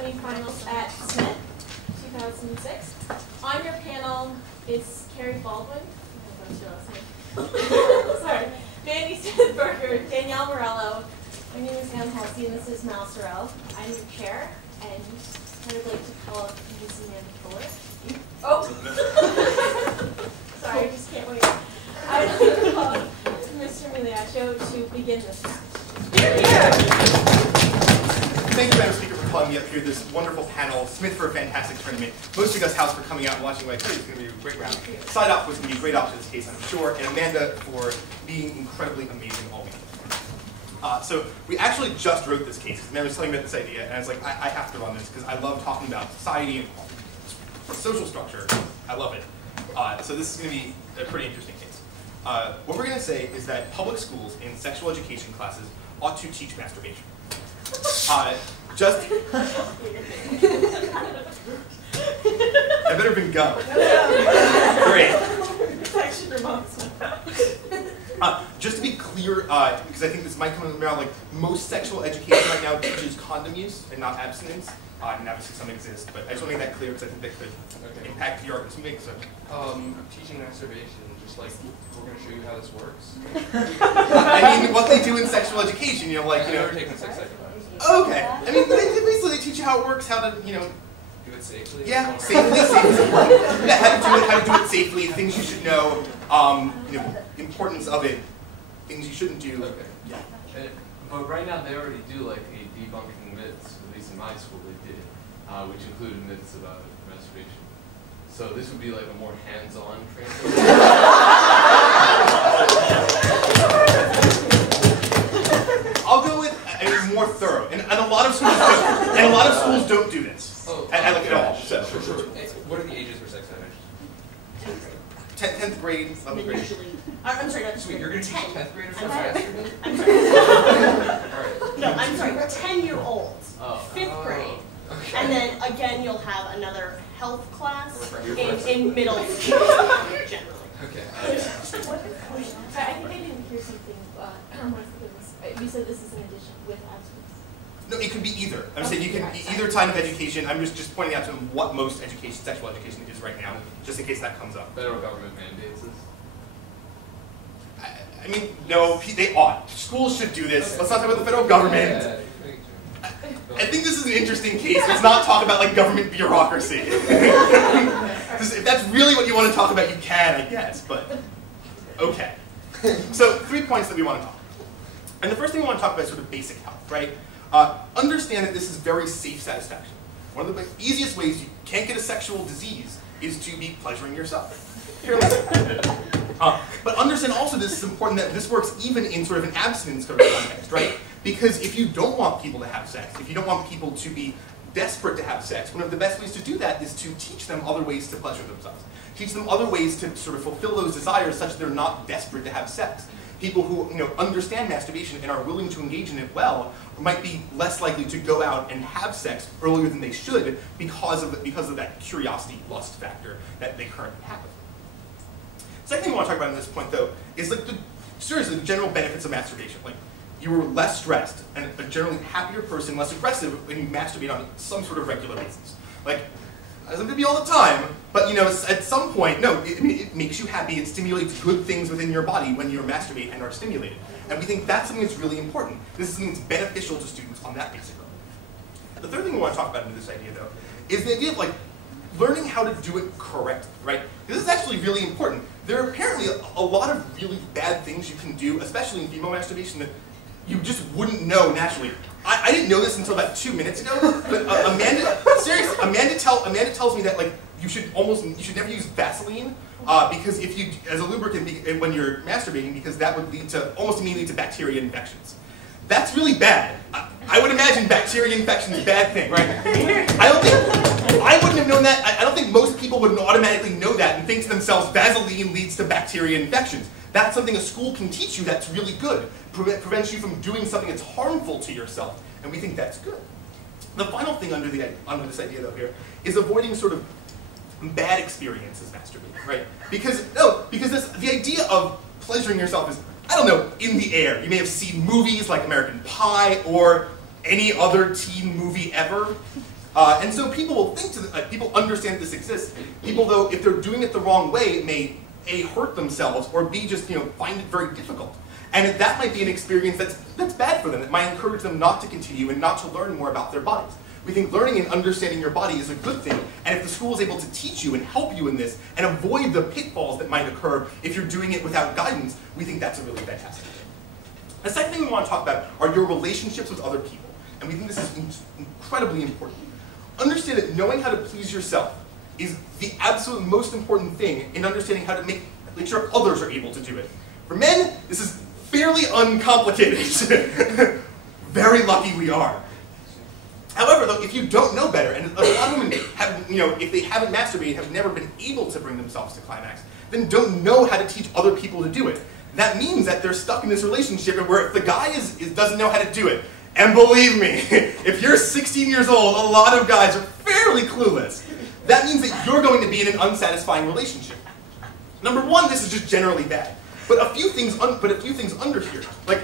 semifinals at Smith, 2006. On your panel is Carrie Baldwin. Sorry. Mandy Smithberger, Danielle Morello. My name is Ann Halsey, and this is Mal Sorrell. I'm your chair, and I would like to call up Ms. Amanda Fuller. Oh! Sorry, I just can't wait. I would like to call Mr. Migliaccio to begin this match. Thank you, Madam Speaker, for calling me up here, this wonderful panel. Smith for a fantastic tournament. Most of you guys' house for coming out and watching like, hey, it's going to be a great round. Side Up was going to be a great option in this case, I'm sure, and Amanda for being incredibly amazing all week. So we actually just wrote this case. Amanda was telling me about this idea, and I was like, I have to run this because I love talking about society and social structure. I love it. So this is going to be a pretty interesting case. What we're going to say is that public schools in sexual education classes ought to teach masturbation. I better been gum. Great. Just to be clear, because I think this might come around, like most sexual education right now teaches condom use and not abstinence. And obviously some exist, but I just want to make that clear because I think that could impact the arguments we make. So, teaching masturbation, just like we're going to show you how this works. I mean, what they do in sexual education, like, I've never taken sex ed class. Okay. I mean, basically they teach you how it works, how to, do it safely. Yeah, safely. Yeah, how to do it safely, things you should know, importance of it, things you shouldn't do. Okay. Yeah. But right now they already do like a debunking myths, at least in my school they did, which included myths about masturbation. So this would be like a more hands-on training. I'll go with more thorough, and a lot of schools don't. And a lot of schools don't do this. I like it all. So. Sure. What are the ages for sex ed? 10th grade, 11th grade. I'm sorry, Sweet, you're going to teach 10th graders how to masturbate? I'm sorry. No, I'm sorry, 10-year-olds, 5th grade. Okay. And then again, you'll have another health class in middle school, generally. Okay. I think I didn't hear something. You said this is an addition with abstinence. No, it could be either. I'm saying you can either type of education. I'm just pointing out to them what most sexual education is right now, just in case that comes up. Federal government mandates this. I mean, no, they ought. Schools should do this. Let's not talk about the federal government. I think this is an interesting case. Let's not talk about like government bureaucracy. If that's really what you want to talk about, you can, I guess. But okay. So 3 points that we want to talk about. And the first thing we want to talk about is sort of basic health, right? Understand that this is very safe satisfaction. One of the easiest ways you can't get a sexual disease is to be pleasuring yourself. But understand also this is important that this works even in sort of an abstinence sort of context, right? Because if you don't want people to have sex, if you don't want people to be desperate to have sex, one of the best ways to do that is to teach them other ways to pleasure themselves. Teach them other ways to sort of fulfill those desires such that they're not desperate to have sex. People who understand masturbation and are willing to engage in it well might be less likely to go out and have sex earlier than they should because of that curiosity lust factor that they currently have. Second thing I want to talk about in this point though is like seriously the general benefits of masturbation. Like you were less stressed and a generally happier person, less aggressive when you masturbate on some sort of regular basis. Like it doesn't have to be all the time, but at some point, no, it makes you happy. It stimulates good things within your body when you masturbate and are stimulated. And we think that's something that's really important. This is something that's beneficial to students on that basic level. The third thing we want to talk about in this idea, though, is the idea of like learning how to do it correctly, right? This is actually really important. There are apparently a lot of really bad things you can do, especially in female masturbation, that you just wouldn't know naturally. I didn't know this until about 2 minutes ago, but Amanda tells me that like you should never use Vaseline because if you as a lubricant when you're masturbating because that would lead to almost immediately to bacteria infections. That's really bad. I would imagine bacteria infection is a bad thing, right? I wouldn't have known that. I don't think most people would automatically know that and think to themselves Vaseline leads to bacteria infections. That's something a school can teach you that's really good. Prevents you from doing something that's harmful to yourself, and we think that's good. The final thing under this idea though here is avoiding sort of bad experiences masturbating, right? Because the idea of pleasuring yourself is, I don't know, in the air. You may have seen movies like American Pie or any other teen movie ever. And so people will think people understand this exists. People, though, if they're doing it the wrong way, may A, hurt themselves, or B, just find it very difficult. And that might be an experience that's bad for them. It might encourage them not to continue and not to learn more about their bodies. We think learning and understanding your body is a good thing, and if the school is able to teach you and help you in this and avoid the pitfalls that might occur if you're doing it without guidance, we think that's a really fantastic thing. The second thing we want to talk about are your relationships with other people, and we think this is incredibly important. Understand that knowing how to please yourself is the absolute most important thing in understanding how to make sure others are able to do it. For men, this is fairly uncomplicated. Very lucky we are. However, though, if you don't know better, and a lot of women have, if they haven't masturbated, have never been able to bring themselves to climax, then don't know how to teach other people to do it. That means that they're stuck in this relationship where if the guy doesn't know how to do it, and believe me, if you're 16 years old, a lot of guys are fairly clueless. That means that you're going to be in an unsatisfying relationship. Number one, this is just generally bad. But a few things under here, like,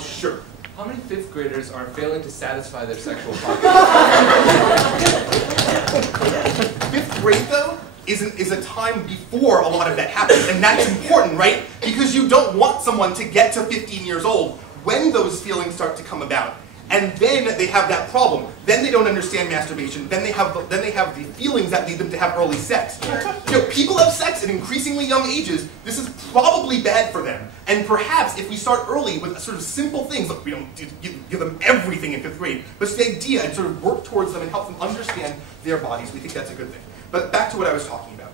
sure. How many 5th graders are failing to satisfy their sexual pocket? 5th grade, though, is a time before a lot of that happens, and that's important, right? Because you don't want someone to get to 15 years old when those feelings start to come about, and then they have that problem. Then they don't understand masturbation. Then they have the feelings that lead them to have early sex. People have sex at increasingly young ages. This is probably bad for them. And perhaps if we start early with sort of simple things, look, we don't give them everything in 5th grade, but it's the idea and sort of work towards them and help them understand their bodies. We think that's a good thing. But back to what I was talking about.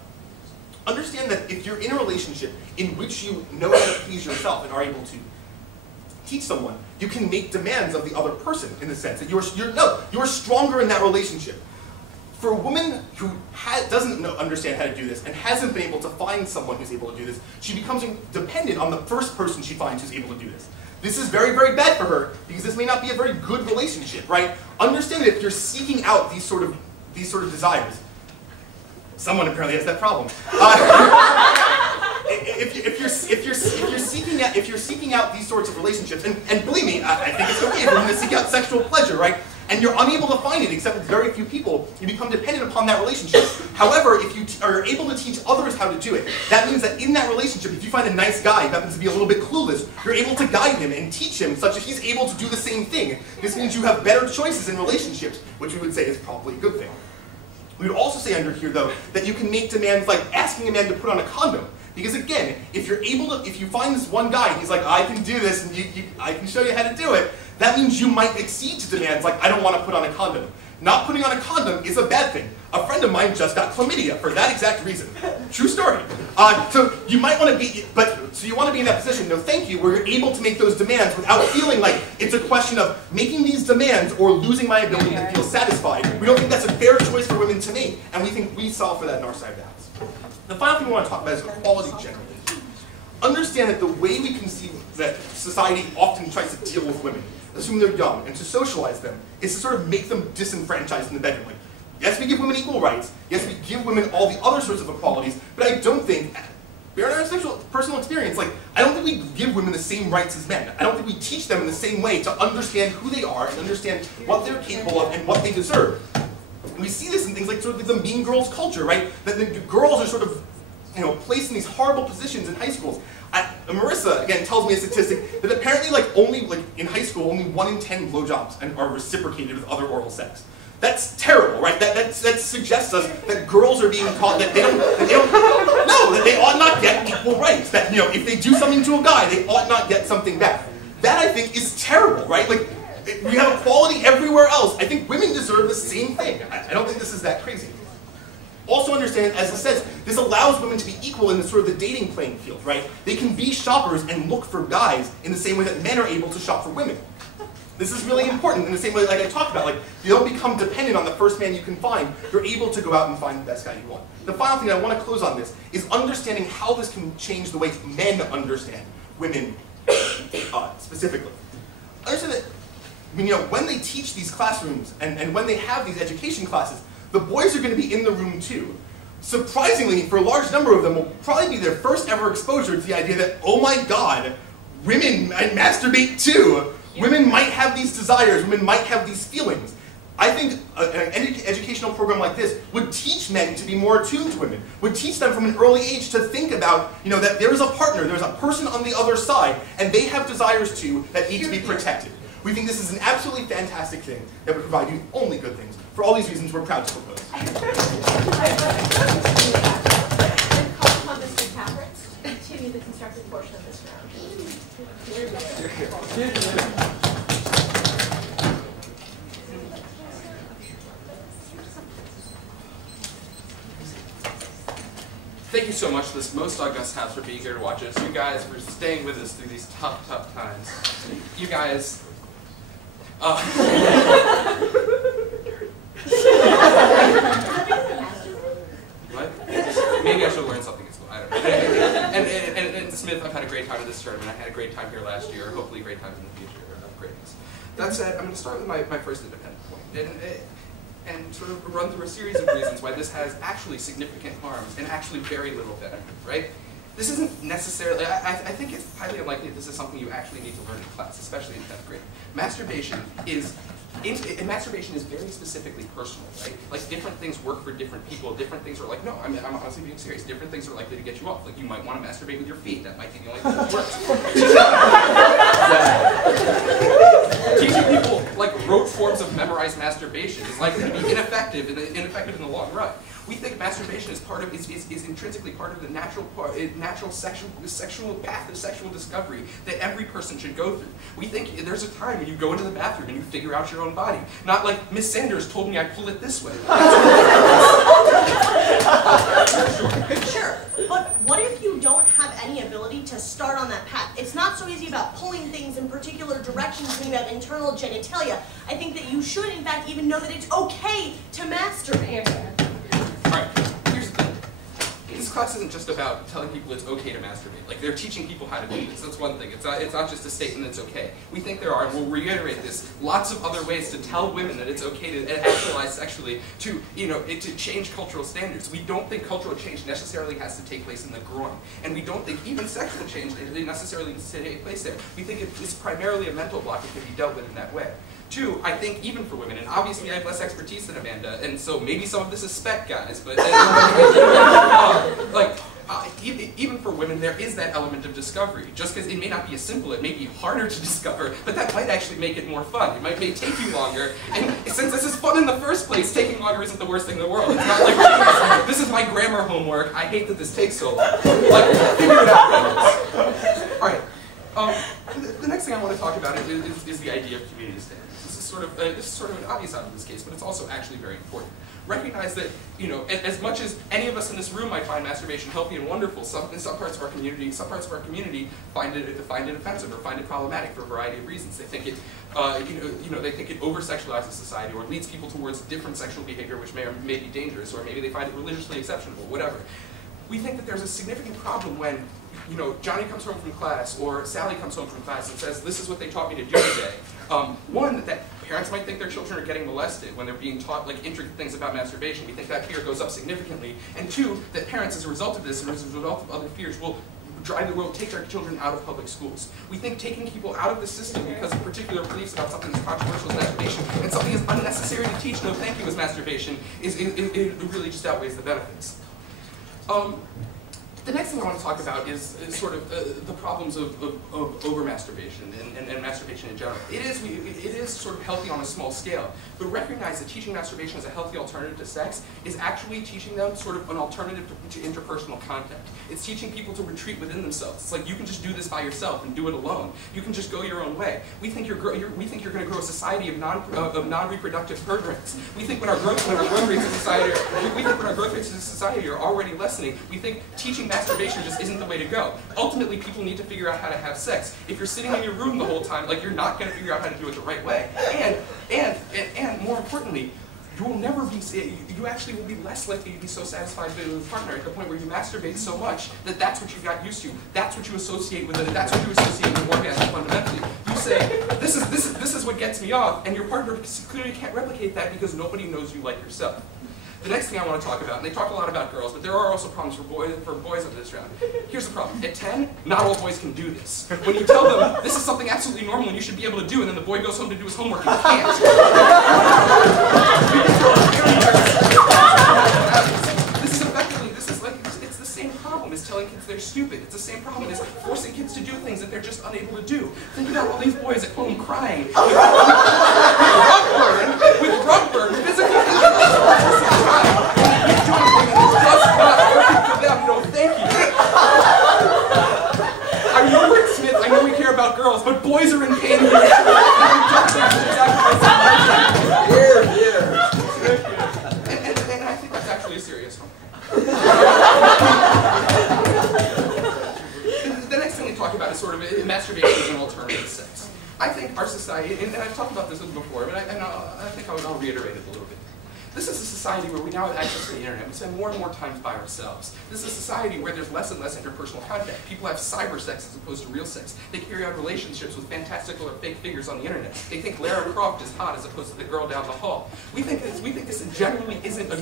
Understand that if you're in a relationship in which you know how to please yourself and are able to teach someone, you can make demands of the other person in the sense that you're stronger in that relationship. For a woman who doesn't understand how to do this and hasn't been able to find someone who's able to do this, she becomes dependent on the first person she finds who's able to do this. This is very, very bad for her because this may not be a very good relationship, right? Understand that if you're seeking out these sort of desires, someone apparently has that problem. If you're seeking out these sorts of relationships, and believe me, I think it's okay for women to seek out sexual pleasure, right? And you're unable to find it except with very few people, you become dependent upon that relationship. However, if you are able to teach others how to do it, that means that in that relationship, if you find a nice guy who happens to be a little bit clueless, you're able to guide him and teach him such that he's able to do the same thing. This means you have better choices in relationships, which we would say is probably a good thing. We would also say under here, though, that you can make demands like asking a man to put on a condom. Because again, if you find this one guy and he's like, I can do this and I can show you how to do it, that means you might accede to demands like, I don't want to put on a condom. Not putting on a condom is a bad thing. A friend of mine just got chlamydia for that exact reason. True story. So you might want to be, so you want to be in that position, no thank you, where you're able to make those demands without feeling like it's a question of making these demands or losing my ability to feel satisfied. We don't think that's a fair choice for women to make, and we think we solve for that in our side of the house. The final thing we want to talk about is equality generally. Understand that the way we conceive that society often tries to deal with women, assume they're young, and to socialize them, is to sort of make them disenfranchised in the bedroom. Like, yes, we give women equal rights. Yes, we give women all the other sorts of equalities, but I don't think, bearing our personal experience, I don't think we give women the same rights as men. I don't think we teach them in the same way to understand who they are and understand what they're capable of and what they deserve. And we see this in things like sort of the mean girls culture, right? That the girls are sort of, placed in these horrible positions in high schools. Marissa, again, tells me a statistic that apparently only in high school, only 1 in 10 blowjobs are reciprocated with other oral sex. That's terrible, right? That suggests us that girls are being taught that that they ought not get equal rights. That, if they do something to a guy, they ought not get something back. That, I think, is terrible, right? We have equality everywhere else. I think women deserve the same thing. I don't think this is that crazy. Also understand, as it says, this allows women to be equal in the sort of the dating playing field, right? They can be shoppers and look for guys in the same way that men are able to shop for women. This is really important in the same way like I talked about. You don't become dependent on the first man you can find. You're able to go out and find the best guy you want. The final thing I want to close on this is understanding how this can change the way men understand women specifically. Understand that when they teach these classrooms and when they have these education classes, the boys are going to be in the room too. Surprisingly, for a large number of them, will probably be their first ever exposure to the idea that, oh my God, women masturbate too. Women might have these desires, women might have these feelings. I think an educational program like this would teach men to be more attuned to women, would teach them from an early age to think about, that there is a partner, there's a person on the other side, and they have desires too that need to be protected. We think this is an absolutely fantastic thing that would provide you only good things. For all these reasons, we're proud to propose. I'd like to call upon Mr. Cafritz to continue the constructive portion of this round. Thank you so much, this most august house, for being here to watch us. You guys for staying with us through these tough, tough times. You guys... What? Maybe I should learn something at school. I don't know. And Smith, I've had a great time at this tournament. I had a great time here last year. Hopefully great times in the future of greatness. That said, I'm going to start with my first independent point. And sort of run through a series of reasons why this has actually significant harms and actually very little benefit, right? This isn't necessarily, I think it's highly unlikely that this is something you actually need to learn in class, especially in 10th grade. Masturbation is very specifically personal, right? Like, different things work for different people. Different things are like, no, I'm honestly being serious. Different things are likely to get you off. Like, you might want to masturbate with your feet. That might be the only thing that works. Teaching people, like, rote forms of memorized masturbation is likely to be ineffective in the long run. We think masturbation is intrinsically part of the natural sexual path of sexual discovery that every person should go through. We think there's a time when you go into the bathroom and you figure out your own body. Not like, Miss Sanders told me I pull it this way. Sure, but what if you don't have any ability to start on that path? It's not so easy about pulling things in particular directions when you have internal genitalia. I think that you should, in fact, even know that it's okay to masturbate. Alright, here's the thing. This class isn't just about telling people it's okay to masturbate. Like, they're teaching people how to do this. That's one thing. It's not just a statement that's okay. We think there are, and we'll reiterate this, lots of other ways to tell women that it's okay to actualize sexually, to change cultural standards. We don't think cultural change necessarily has to take place in the groin. And we don't think even sexual change necessarily needs to take place there. We think it's primarily a mental block that can be dealt with in that way. Two, I think even for women, and obviously I have less expertise than Amanda, and so maybe some of this is spec, guys, but even for women, there is that element of discovery. Just because it may not be as simple, it may be harder to discover, but that might actually make it more fun. It may take you longer, and since this is fun in the first place, taking longer isn't the worst thing in the world. It's not like, this is my grammar homework, I hate that this takes so long. Like, figure it out. Alright, the next thing I want to talk about is the idea of community standards. This is sort of an obvious out of this case, but it's also actually very important. Recognize that, as much as any of us in this room might find masturbation healthy and wonderful, some parts of our community find it offensive or find it problematic for a variety of reasons. They think it, they think it over-sexualizes society or leads people towards different sexual behavior which may be dangerous, or maybe they find it religiously exceptionable, whatever. We think that there's a significant problem when Johnny comes home from class or Sally comes home from class and says, this is what they taught me to do today. One, that parents might think their children are getting molested when they're being taught intricate things about masturbation. We think that fear goes up significantly. And two, that parents, as a result of this and as a result of other fears, will take their children out of public schools. We think taking people out of the system because of particular beliefs about something as controversial as masturbation and something as unnecessary to teach, no thank you, as masturbation, it really just outweighs the benefits. The next thing I want to talk about is sort of the problems of over-masturbation and masturbation in general. It is sort of healthy on a small scale, but recognize that teaching masturbation as a healthy alternative to sex is actually teaching them sort of an alternative to interpersonal contact. It's teaching people to retreat within themselves. It's like, you can just do this by yourself and do it alone. You can just go your own way. We think you're going to grow a society of non-reproductive perverts. We think when our growth rates in society are already lessening, we think teaching masturbation just isn't the way to go. Ultimately, people need to figure out how to have sex. If you're sitting in your room the whole time, you're not going to figure out how to do it the right way. And more importantly, you actually will be less likely to be so satisfied with your partner at the point where you masturbate so much that that's what you got used to. That's what you associate with it. That's what you associate with orgasm fundamentally. You say, this is what gets me off, and your partner clearly can't replicate that because nobody knows you like yourself. The next thing I want to talk about, and they talk a lot about girls, but there are also problems for boys of this round. Here's the problem. At 10, not all boys can do this. When you tell them, this is something absolutely normal and you should be able to do, and then the boy goes home to do his homework and he can't. to do. Think about all these boys at home crying. With rug burn, physical crying. You're doing things that's just not working for them. No, thank you. I know we're at Smith, I know we care about girls, but boys are in pain here. Yeah. And I think that's actually a serious one. The next thing we talk about is sort of masturbation as an alternative to sex. I think our society, and I've talked about this before, but I think I'll reiterate it a little bit. This is a society where we now have access to the internet. We spend more and more time by ourselves. This is a society where there's less and less interpersonal contact. People have cyber sex as opposed to real sex. They carry out relationships with fantastical or fake figures on the internet. They think Lara Croft is hot as opposed to the girl down the hall. We think this generally isn't a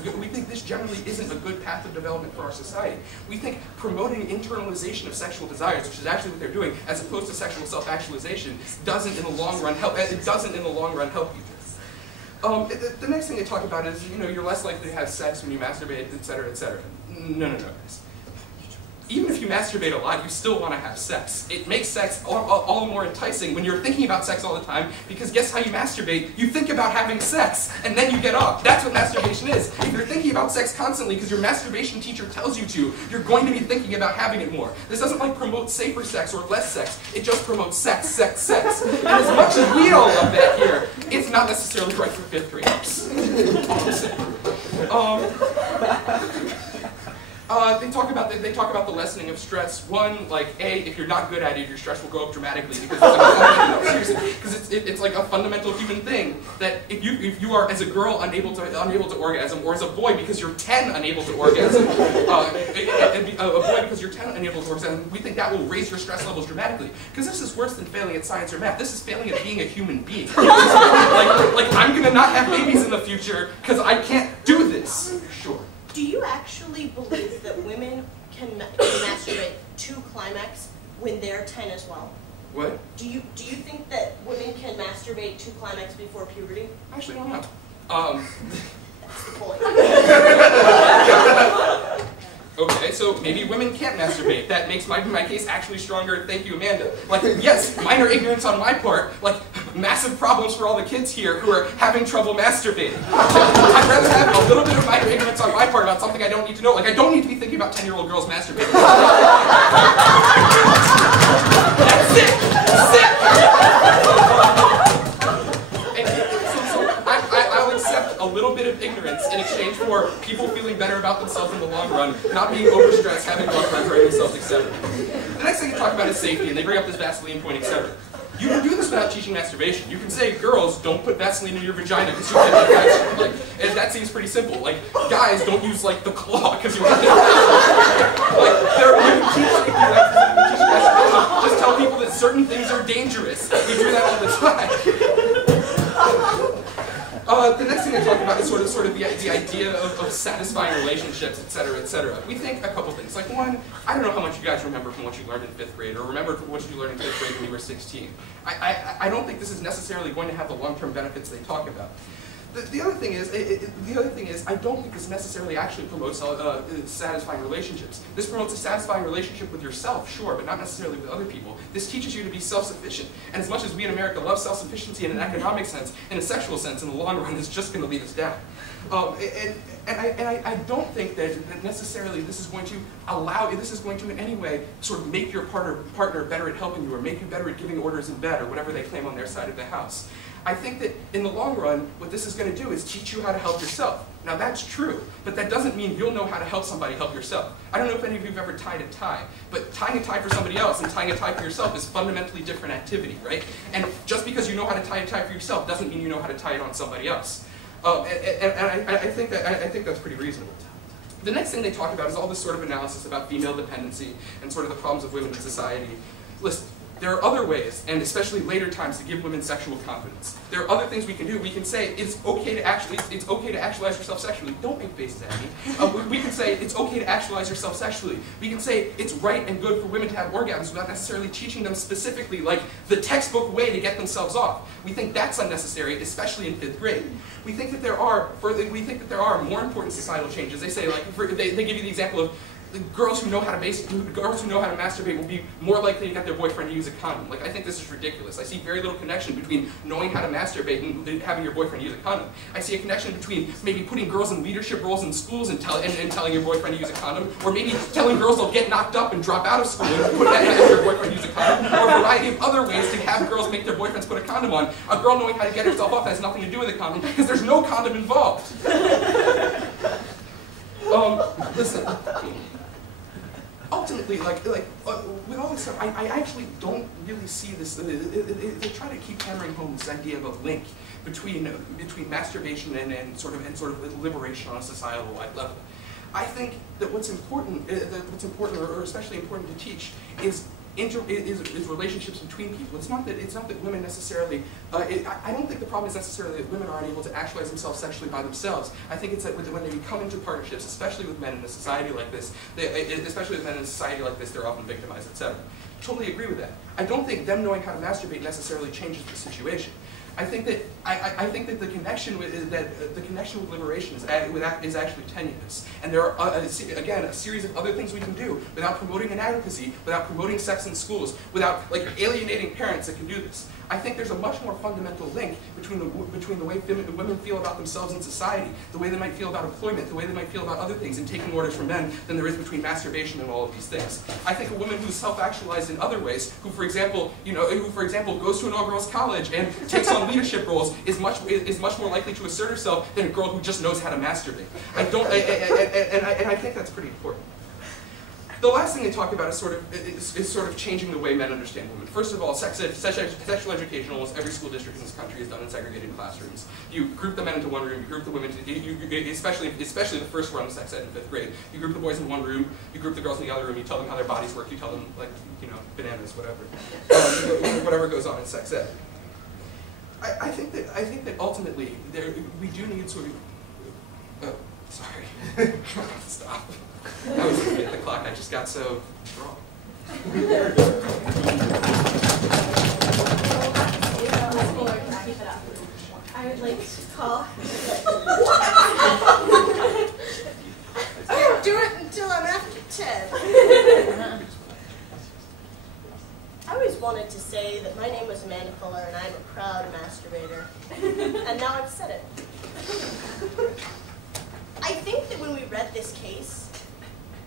good path of development for our society. We think promoting internalization of sexual desires, which is actually what they're doing, as opposed to sexual self-actualization, doesn't in the long run help people. The next thing they talk about is, you're less likely to have sex when you masturbate, etc., etc. No, guys. Even if you masturbate a lot, you still want to have sex. It makes sex all more enticing when you're thinking about sex all the time, because guess how you masturbate? You think about having sex, and then you get off. That's what masturbation is. If you're thinking about sex constantly because your masturbation teacher tells you to, you're going to be thinking about having it more. This doesn't promote safer sex or less sex. It just promotes sex, sex, sex. And as much as we all love that here, it's not necessarily right for 5th graders. They talk about the lessening of stress. One, if you're not good at it, your stress will go up dramatically because it's like a fundamental human thing that if you are as a girl unable to orgasm, or as a boy because you're 10 unable to orgasm, a boy because you're 10 unable to orgasm, we think that will raise your stress levels dramatically. Because this is worse than failing at science or math. This is failing at being a human being. I'm gonna not have babies in the future because I can't do this. Sure. Do you actually believe that women can masturbate to climax when they're 10 as well? What? Do you think that women can masturbate to climax before puberty? I actually don't know. That's the point. Okay, so maybe women can't masturbate. That makes my case actually stronger. Thank you, Amanda. Yes, minor ignorance on my part. Massive problems for all the kids here who are having trouble masturbating. I'd rather have a little bit of minor ignorance on my part about something I don't need to know. I don't need to be thinking about 10-year-old girls masturbating. That's sick! Sick! I'll accept a little bit of ignorance in exchange for people feeling better about themselves in the long run, not being overstressed, having fun, hurting themselves, etc. The next thing you talk about is safety, and they bring up this Vaseline point, etc. You can do this without teaching masturbation. You can say, girls, don't put Vaseline in your vagina because you get an infection. And that seems pretty simple. Guys, don't use, the claw because you get an infection. You can teach masturbation. Just tell people that certain things are dangerous. We do that all the time. The next thing I talk about is sort of the idea of satisfying relationships, etc., etc. We think a couple things. One, I don't know how much you guys remember from what you learned in 5th grade, or remember what you learned in 5th grade when you were 16. I don't think this is necessarily going to have the long-term benefits they talk about. The other thing is, I don't think this necessarily actually promotes satisfying relationships. This promotes a satisfying relationship with yourself, sure, but not necessarily with other people. This teaches you to be self-sufficient. And as much as we in America love self-sufficiency in an economic sense, in a sexual sense, in the long run, it's just going to lead us down. I don't think that necessarily this is going to in any way sort of make your partner better at helping you, or make you better at giving orders in bed, or whatever they claim on their side of the house. I think that in the long run, what this is going to do is teach you how to help yourself. Now that's true, but that doesn't mean you'll know how to help somebody help yourself. I don't know if any of you have ever tied a tie, but tying a tie for somebody else and tying a tie for yourself is fundamentally different activity, right? And just because you know how to tie a tie for yourself doesn't mean you know how to tie it on somebody else. I think that's pretty reasonable. The next thing they talk about is all this sort of analysis about female dependency and sort of the problems of women in society. Listen, there are other ways, and especially later times, to give women sexual confidence. There are other things we can do. We can say it's okay to actualize yourself sexually. Don't make faces at me. We can say it's okay to actualize yourself sexually. We can say it's right and good for women to have orgasms without necessarily teaching them specifically, the textbook way to get themselves off. We think that's unnecessary, especially in 5th grade. We think that there are more important societal changes. They say, they give you the example of the girls who know how to masturbate will be more likely to get their boyfriend to use a condom. Like, I think this is ridiculous. I see very little connection between knowing how to masturbate and having your boyfriend use a condom. I see a connection between maybe putting girls in leadership roles in schools and telling your boyfriend to use a condom, or maybe telling girls they'll get knocked up and drop out of school and have your boyfriend use a condom, or a variety of other ways to have girls make their boyfriends put a condom on. A girl knowing how to get herself off has nothing to do with a condom because there's no condom involved. Listen. Ultimately, with all this stuff, I actually don't really see this. They try to keep hammering home this idea of a link between masturbation and sort of liberation on a societal-wide level. I think that what's important, or especially important to teach, is relationships between people. It's not that women necessarily. I don't think the problem is necessarily that women aren't able to actualize themselves sexually by themselves. I think it's that when they become into partnerships, especially with men in a society like this, they're often victimized, etc. Totally agree with that. I don't think them knowing how to masturbate necessarily changes the situation. I think that the connection with liberation is actually tenuous, and there are again a series of other things we can do without promoting inadequacy, without promoting sex in schools, without alienating parents that can do this. I think there's a much more fundamental link between the way women feel about themselves in society, the way they might feel about employment, the way they might feel about other things, and taking orders from men than there is between masturbation and all of these things. I think a woman who's self-actualized in other ways, who for example goes to an all-girls college and takes on leadership roles, is much more likely to assert herself than a girl who just knows how to masturbate. I think that's pretty important. The last thing they talk about is sort of changing the way men understand women. First of all, sexual education in almost every school district in this country is done in segregated classrooms. You group the men into one room, you group the women especially the first run of sex ed in 5th grade. You group the boys in one room, you group the girls in the other room, you tell them how their bodies work, you tell them, bananas, whatever. Whatever goes on in sex ed. I think that ultimately we do need sort of. Oh, sorry. Stop. I was looking at the clock. I just got so wrong. I would like to call. I don't do it until I'm after 10. I always wanted to say that my name was Amanda Fuller and I'm a proud masturbator. And now I've said it. I think that when we read this case,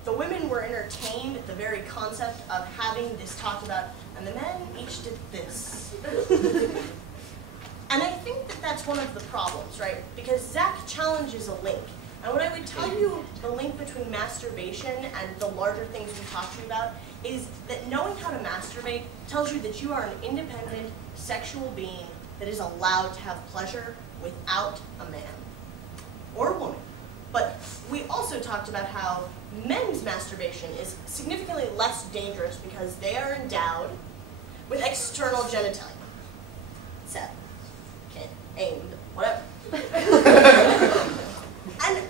the women were entertained at the very concept of having this talked about, and the men each did this. And I think that that's one of the problems, right? Because Zach challenges a link. And what I would tell you, the link between masturbation and the larger things we talked to you about, is that knowing how to masturbate tells you that you are an independent, sexual being that is allowed to have pleasure without a man or woman. But we also talked about how men's masturbation is significantly less dangerous because they are endowed with external genitalia. So, can't aim, whatever. And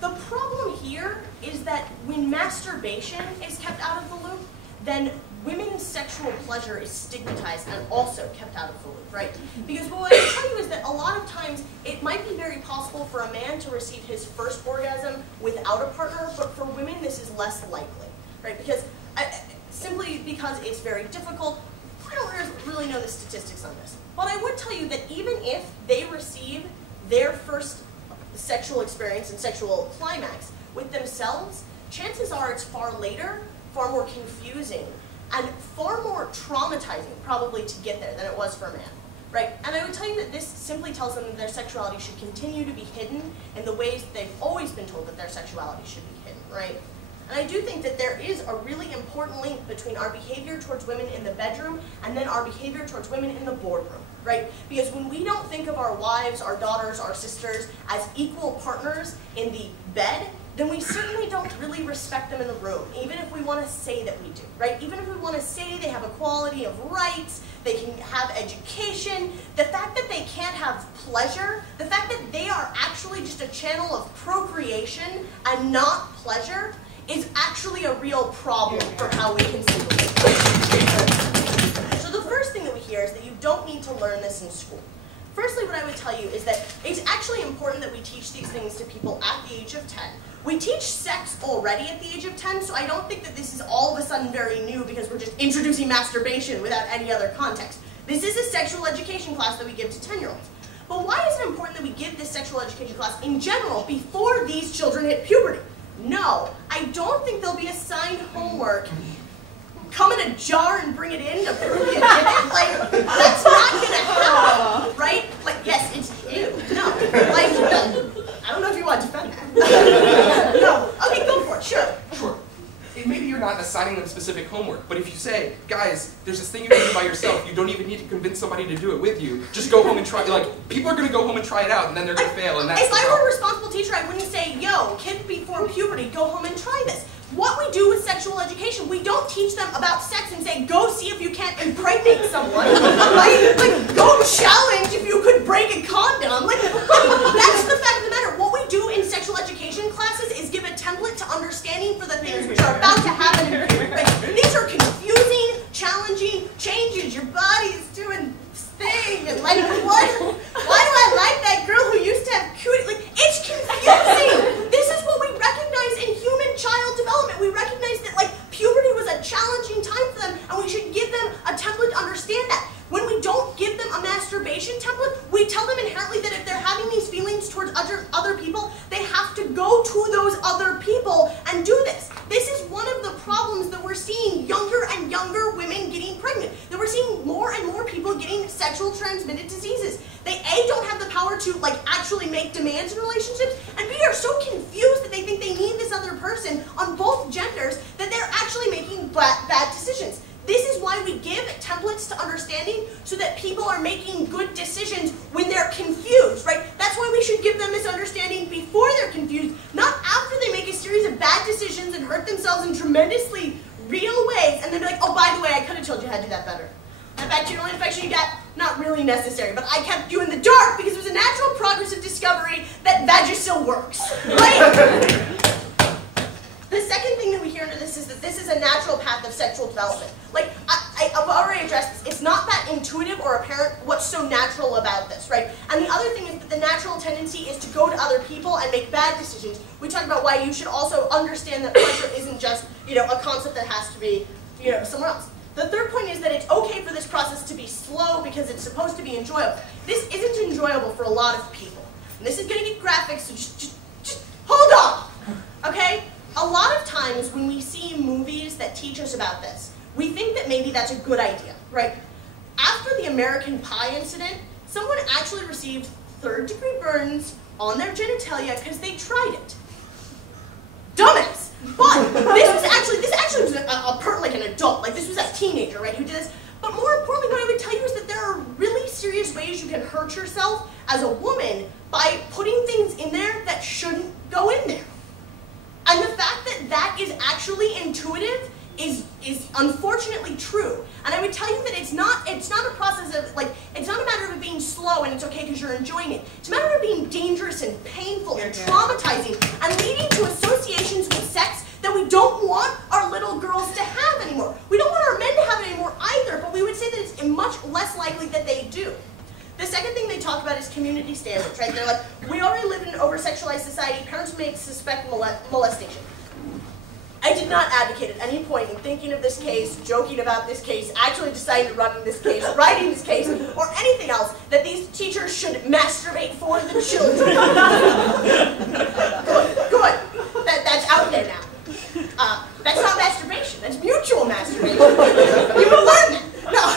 the problem here is that when masturbation is kept out of the loop, then women's sexual pleasure is stigmatized and also kept out of the loop, right? Because what I can tell you is that a lot of times it might be very possible for a man to receive his first orgasm without a partner, but for women this is less likely, right? Because simply because it's very difficult. I don't really know the statistics on this, but I would tell you that even if they receive their first sexual experience and sexual climax with themselves, chances are it's far later, far more confusing, and far more traumatizing probably to get there than it was for a man, right? And I would tell you that this simply tells them that their sexuality should continue to be hidden in the ways that they've always been told that their sexuality should be hidden, right? And I do think that there is a really important link between our behavior towards women in the bedroom and then our behavior towards women in the boardroom, right? Because when we don't think of our wives, our daughters, our sisters as equal partners in the bed, then we certainly don't really respect them in the room, even if we want to say that we do, right? Even if we want to say they have equality of rights, they can have education, the fact that they can't have pleasure, the fact that they are actually just a channel of procreation and not pleasure, is actually a real problem for how we conceive of it. So the first thing that we hear is that you don't need to learn this in school. Firstly, what I would tell you is that it's actually important that we teach these things to people at the age of 10. We teach sex already at the age of 10, so I don't think that this is all of a sudden very new because we're just introducing masturbation without any other context. This is a sexual education class that we give to 10-year-olds. But why is it important that we give this sexual education class in general before these children hit puberty? No, I don't think they'll be assigned homework. Come in a jar and bring it in to prove you did it? Like, that's not gonna happen, right? Like, yes, it's you. No. Like, no. I don't know if you want to defend that. No. Okay, go for it, sure. Sure. Maybe you're not assigning them specific homework, but if you say, guys, there's this thing you can do by yourself, you don't even need to convince somebody to do it with you, just go home and try, like, people are going to go home and try it out, and then they're going to fail, and that's If I were a responsible teacher, I wouldn't say, yo, kid before puberty, go home and try this. What we do with sexual education, we don't teach them about sex and say, go see if you can't impregnate someone, right? Like, go challenge if you could break a condom. Like, that's the fact of the matter. What we do in sexual education classes is give a template to understanding for the things which are about to happen in puberty. Right? These are confusing, challenging changes. Your body is doing this thing, and like, what? Why do I like that girl who used to have cute? Like, it's confusing. This is what we recognize in human child development. We recognize that, like, puberty was a challenging time for them, and we should give them a template to understand that. When we don't give them a masturbation template, we tell them inherently that if they're having these feelings towards other people, they have to go to those other people and do this. This is one of the problems that we're seeing younger and younger women getting pregnant, that we're seeing more and more people getting sexual transmitted diseases. They, A, don't have the power to, like, actually make demands in relationships, and B, are so confused that they think they need this other person on both genders that they're actually making bad decisions. This is why we give templates to understanding so that people are making good decisions when they're confused, right? That's why we should give them this understanding before they're confused, not after they make a series of bad decisions and hurt themselves in tremendously real ways, and then be like, oh, by the way, I could have told you how to do that better. That bacterial infection you got, not really necessary, but I kept you in the dark because it was a natural progressive discovery that Vagisil works, right? The second thing that we hear into this is that this is a natural path of sexual development. Like, I've already addressed this. It's not that intuitive or apparent what's so natural about this, right? And the other thing is that the natural tendency is to go to other people and make bad decisions. We talked about why you should also understand that pleasure isn't just, you know, a concept that has to be, you know, somewhere else. The third point is that it's okay for this process to be slow because it's supposed to be enjoyable. This isn't enjoyable for a lot of people. And this is going to get graphic, so just hold on, okay? A lot of times when we see movies that teach us about this, we think that maybe that's a good idea, right? After the American Pie incident, someone actually received third-degree burns on their genitalia because they tried it. Dumbass! But this actually was like an adult, like this was a teenager, right, who did this. But more importantly, what I would tell you is that there are really serious ways you can hurt yourself as a woman by putting things in there that shouldn't go in there. And the fact that that is actually intuitive is unfortunately true. And I would tell you that it's not a process of, like, it's not a matter of it being slow and it's okay because you're enjoying it. It's a matter of being dangerous and painful and traumatizing and leading to associations with sex that we don't want our little girls to have anymore. We don't want our men to have it anymore either, but we would say that it's much less likely that they do. The second thing they talk about is community standards, right? They're like, we already live in an over-sexualized society, parents may suspect molestation. I did not advocate at any point in thinking of this case, joking about this case, actually deciding to run this case, writing this case, or anything else, that these teachers should masturbate for the children. Good. That's out there now. That's not masturbation, that's mutual masturbation. You will learn that. No.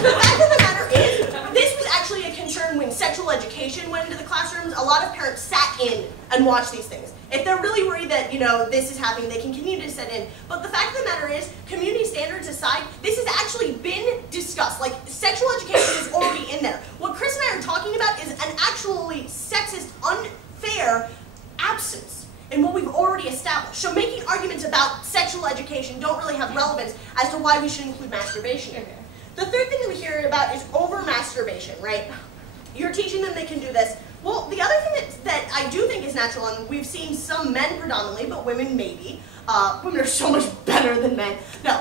The fact of the matter is, this was actually a concern when sexual education went into the classrooms. A lot of parents sat in and watched these things. If they're really worried that, you know, this is happening, they can continue to sit in. But the fact of the matter is, community standards aside, this has actually been discussed. Like, sexual education is already in there. What Chris and I are talking about is an actually sexist, unfair absence in what we've already established. So making arguments about sexual education don't really have relevance as to why we should include masturbation in there. The third thing that we hear about is over-masturbation, right? You're teaching them they can do this. Well, the other thing that I do think is natural, and we've seen some men predominantly, but women maybe. Women are so much better than men. No.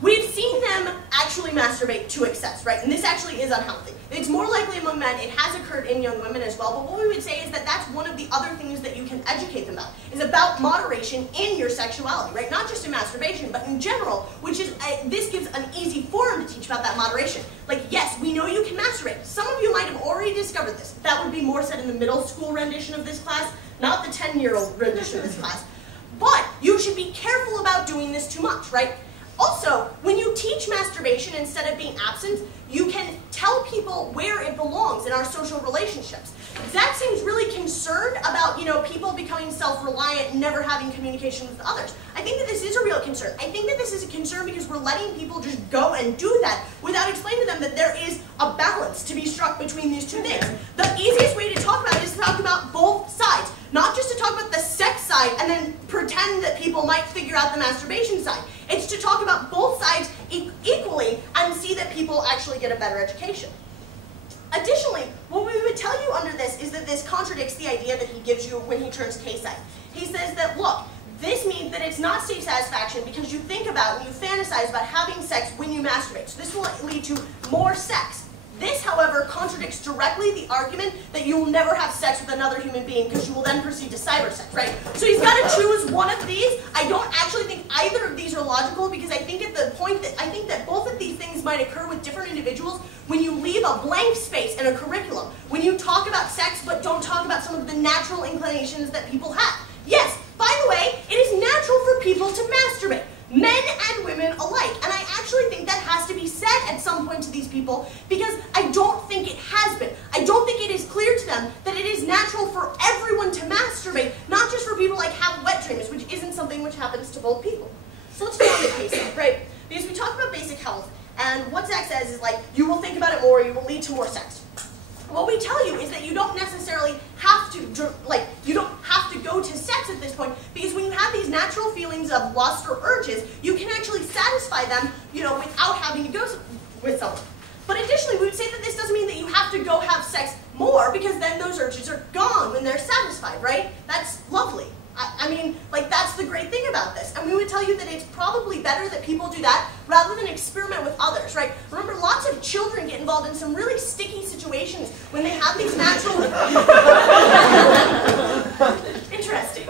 We've seen them actually masturbate. masturbate to excess, right? And this actually is unhealthy. It's more likely among men. It has occurred in young women as well. But what we would say is that that's one of the other things that you can educate them about, is about moderation in your sexuality, right? Not just in masturbation, but in general, which is, this gives an easy forum to teach about that moderation. Like, yes, we know you can masturbate. Some of you might have already discovered this. That would be more said in the middle school rendition of this class, not the 10-year-old rendition of this class. But you should be careful about doing this too much, right? Also, when you teach masturbation instead of being absent, you can tell people where it belongs in our social relationships. Zach seems really concerned about, people becoming self-reliant and never having communication with others. I think that this is a real concern. I think that this is a concern because we're letting people just go and do that without explaining to them that there is a balance to be struck between these two things. The easiest way to talk about it is to talk about both sides, not just to talk about the sex side and then pretend that people might figure out the masturbation side. It's to talk about both sides equally and see that people actually get a better education. Additionally, what we would tell you under this is that this contradicts the idea that he gives you when he turns K-side. He says that, look, this means that it's not safe satisfaction because you think about and you fantasize about having sex when you masturbate. So this will lead to more sex. This, however, contradicts directly the argument that you will never have sex with another human being because you will then proceed to cyber sex, right? So he's got to choose one of these. I don't actually think either of these are logical because I think at the point that I think that both of these things might occur with different individuals when you leave a blank space in a curriculum, when you talk about sex but don't talk about some of the natural inclinations that people have. Yes, by the way, it is natural for people to masturbate. Men and women alike. And I actually think that has to be said at some point to these people because I don't think it has been. I don't think it is clear to them that it is natural for everyone to masturbate, not just for people like have wet dreams, which isn't something which happens to both people. So let's go on to case, right? Because we talk about basic health, and what Zach says is like, you will think about it more, you will lead to more sex. What we tell you is that you don't necessarily have to, you don't have to go to sex at this point, because when you have these natural feelings of lust or urges, you can actually satisfy them, without having to go with someone. But additionally, we would say that this doesn't mean that you have to go have sex more, because then those urges are gone when they're satisfied, right? That's lovely. That's the great thing about this. And we would tell you that it's probably better that people do that rather than experiment with others, right? Remember, lots of children get involved in some really sticky situations when they have these natural... Interesting.